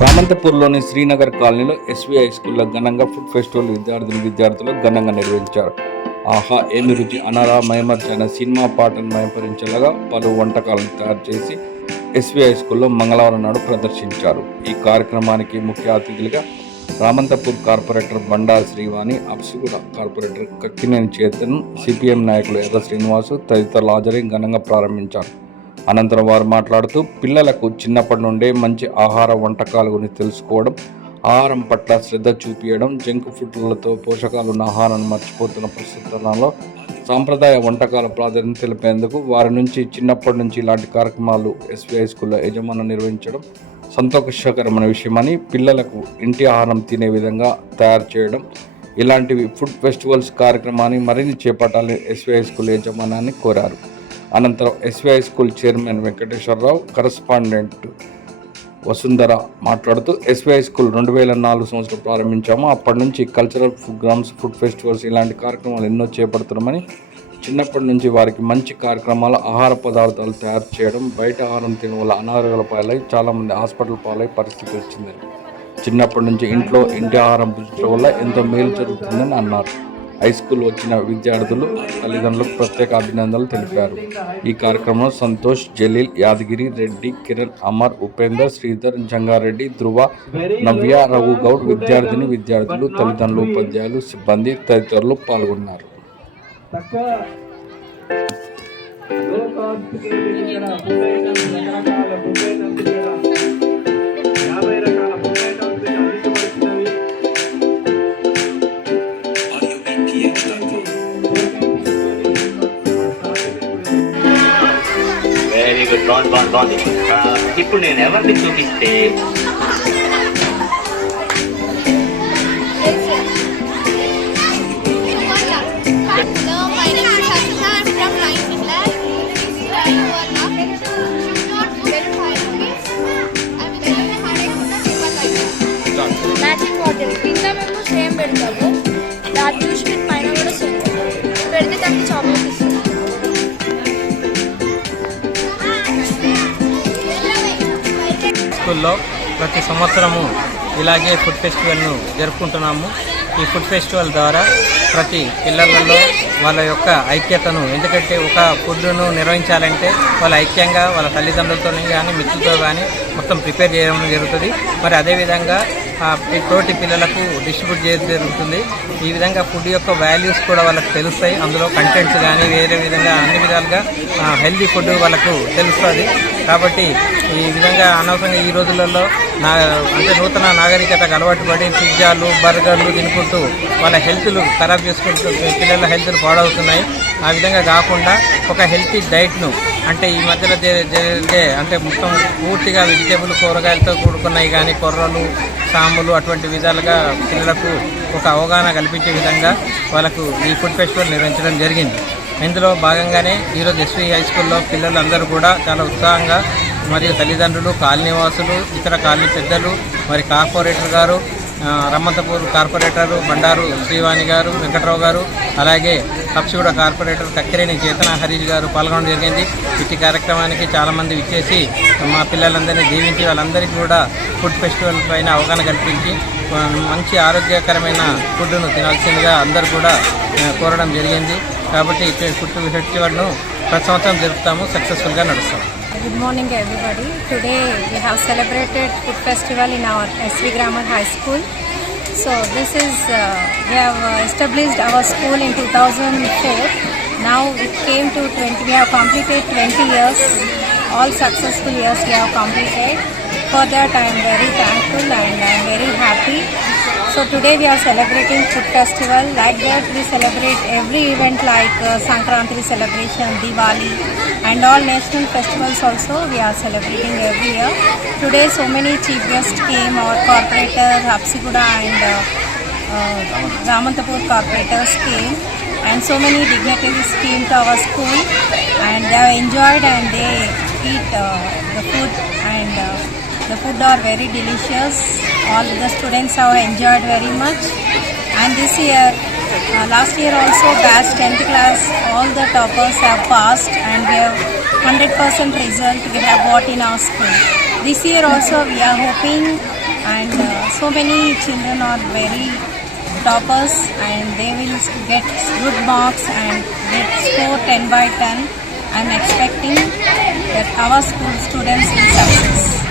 రామంతపూర్లోని శ్రీనగర్ కాలనీలో SV high స్కూల్లో ఘనంగా ఫుడ్ ఫెస్టివల్ విద్యార్థులు ఘనంగా నిర్వహించారు. ఆహా ఏమి రుచి అనరా మైమర్చైన సినిమా పాటను మైమరించేలాగా పలు వంటకాలను తయారు చేసి ఎస్వి హై స్కూల్లో మంగళవారం నాడు ప్రదర్శించారు. ఈ కార్యక్రమానికి ముఖ్య అతిథులుగా రామంతపూర్ కార్పొరేటర్ బండా శ్రీవాణి, అప్సిగూడ కార్పొరేటర్ కక్కినేని చేతన్, సిపిఎం నాయకులు ఎర్ర శ్రీనివాసు తదితరులు హాజరై ఘనంగా ప్రారంభించారు. అనంతరం వారు మాట్లాడుతూ పిల్లలకు చిన్నప్పటి నుండే మంచి ఆహార వంటకాల గురించి తెలుసుకోవడం, ఆహారం పట్ల శ్రద్ధ చూపించడం, జంక్ ఫుడ్లతో పోషకాలు ఉన్న ఆహారాన్ని మర్చిపోతున్న ప్రస్తుతంలో సాంప్రదాయ వంటకాల ప్రాధాన్యత తెలిపేందుకు వారి నుంచి చిన్నప్పటి నుంచి ఇలాంటి కార్యక్రమాలు ఎస్వి హై స్కూల్లో యజమానులు నిర్వహించడం సంతోషకరమైన విషయమని, పిల్లలకు ఇంటి ఆహారం తినే విధంగా తయారు చేయడం, ఇలాంటివి ఫుడ్ ఫెస్టివల్స్ కార్యక్రమాన్ని మరిన్ని చేపట్టాలని ఎస్వి హై స్కూల్ యజమానాన్ని కోరారు. అనంతరం SV high school chairman Venkateswara Rao, correspondent Vasundhara మాట్లాడుతూ ఎస్వి హై స్కూల్ 2004 సంవత్సరం ప్రారంభించాము. అప్పటి నుంచి కల్చరల్ ప్రోగ్రామ్స్, ఫుడ్ ఫెస్టివల్స్ ఇలాంటి కార్యక్రమాలు ఎన్నో చేపడుతున్నామని, చిన్నప్పటి నుంచి వారికి మంచి కార్యక్రమాలు, ఆహార పదార్థాలు తయారు చేయడం, బయట ఆహారం తినడం వల్ల అనారోగ్యాల పాలై చాలామంది హాస్పిటల్ పాలై పరిస్థితి వచ్చిందని, చిన్నప్పటి నుంచి ఇంటి ఆహారం భుజించడం వల్ల ఎంతో మేలు జరుగుతుందని అన్నారు. హై స్కూల్ వచ్చిన విద్యార్థులు, తల్లిదండ్రులకు ప్రత్యేక అభినందనలు తెలిపారు. ఈ కార్యక్రమంలో సంతోష్, జలీల్, యాదగిరి, రెడ్డి, కిరణ్, అమర్, ఉపేందర్, శ్రీధర్, జంగారెడ్డి, ధ్రువ, నవ్య, రఘుగౌడ్, విద్యార్థులు, తల్లిదండ్రులు, ఉపాధ్యాయులు, సిబ్బంది తదితరులు పాల్గొన్నారు. బాగుంది. ఇప్పుడు నేను ఎవరిని చూపిస్తే మ్యాచింగ్ బాటిల్ కింద మేము సేమ్ పెడతాము. దాని జ్యూస్ విత్ పైన కూడా సేమ్ పెడితే దానికి చాక్లెట్ ఇస్తాం. స్కూల్లో ప్రతి సంవత్సరము ఇలాగే ఫుడ్ ఫెస్టివల్ను జరుపుకుంటున్నాము. ఈ ఫుడ్ ఫెస్టివల్ ద్వారా ప్రతి పిల్లలలో వాళ్ళ యొక్క ఐక్యతను, ఎందుకంటే ఒక ఫుడ్ను నిర్వహించాలంటే వాళ్ళ ఐక్యంగా వాళ్ళ తల్లిదండ్రులతో కానీ మిత్రులతో కానీ మొత్తం ప్రిపేర్ చేయడం జరుగుతుంది. మరి అదేవిధంగా తోటి పిల్లలకు డిస్ట్రిబ్యూట్ చేయడం జరుగుతుంది. ఈ విధంగా ఫుడ్ యొక్క వాల్యూస్ కూడా వాళ్ళకి తెలుస్తాయి. అందులో కంటెంట్స్ కానీ వేరే విధంగా అన్ని విధాలుగా హెల్దీ ఫుడ్ వాళ్ళకు తెలుస్తుంది. కాబట్టి ఈ విధంగా అనవసరంగా ఈ రోజులలో అంటే నూతన నాగరికతకు అలవాటు పడి పిజ్జాలు, బర్గర్లు తినుకుంటూ వాళ్ళ హెల్త్లు ఖరాబ్ చేసుకుంటూ పిల్లల హెల్త్లు పాడవుతున్నాయి. ఆ విధంగా కాకుండా ఒక హెల్తీ డైట్ను, అంటే ఈ మధ్యలో జరిగే అంటే మొత్తం పూర్తిగా వెజిటేబుల్, కూరగాయలతో కూడుకున్నాయి కానీ కొర్రలు, సాములు అటువంటి విధాలుగా పిల్లలకు ఒక అవగాహన కల్పించే విధంగా వాళ్ళకు ఈ ఫుడ్ ఫెస్టివల్ నిర్వహించడం జరిగింది. ఇందులో భాగంగానే ఈరోజు ఎస్వి హై స్కూల్లో పిల్లలు అందరూ కూడా చాలా ఉత్సాహంగా, మరియు తల్లిదండ్రులు, కాలనీవాసులు, ఇతర కాలనీ పెద్దలు, మరి కార్పొరేటర్ గారు, రామంతపూర్ కార్పొరేటర్ బండారు శ్రీవాణి గారు, వెంకటరావు గారు, అలాగే అప్సిగూడ కార్పొరేటర్ కక్కినేని చేతన హరీష్ గారు పాల్గొనడం జరిగింది. ఇట్టి కార్యక్రమానికి చాలామంది విచ్చేసి మా పిల్లలందరినీ దీవించి వాళ్ళందరికీ కూడా ఫుడ్ ఫెస్టివల్ పైన అవగాహన కల్పించి మంచి ఆరోగ్యకరమైన ఫుడ్ను తినాల్సిందిగా అందరూ కూడా కోరడం జరిగింది. కాబట్టి ఇటు ఫుడ్ ఫెస్టివల్ను ప్రతి సంవత్సరం జరుపుతాము, సక్సెస్ఫుల్గా నడుస్తాం. Good morning everybody. Today we have celebrated food festival in our SV Grammar High School. So this is we have established our school in 2004. Now it came to 20. We have completed 20 years. All successful years we have completed. For that I am very thankful and I am very happy. So today we are celebrating food festival. Like that we celebrate every event like Sankranti celebration, Diwali and all national festivals also we are celebrating every year. Today so many chief guests came, our corporator, Apsiguda and Ramantapur corporators came, and so many dignitaries came to our school and they have enjoyed and they eat the food and the food are very delicious. All the students have enjoyed very much. And this year, last year also batch 10th class, all the toppers have passed and we have 100% result we have got in our school. This year also we are hoping and so many children are very toppers and they will get good marks and get score 10 by 10. I am expecting that our school students will success.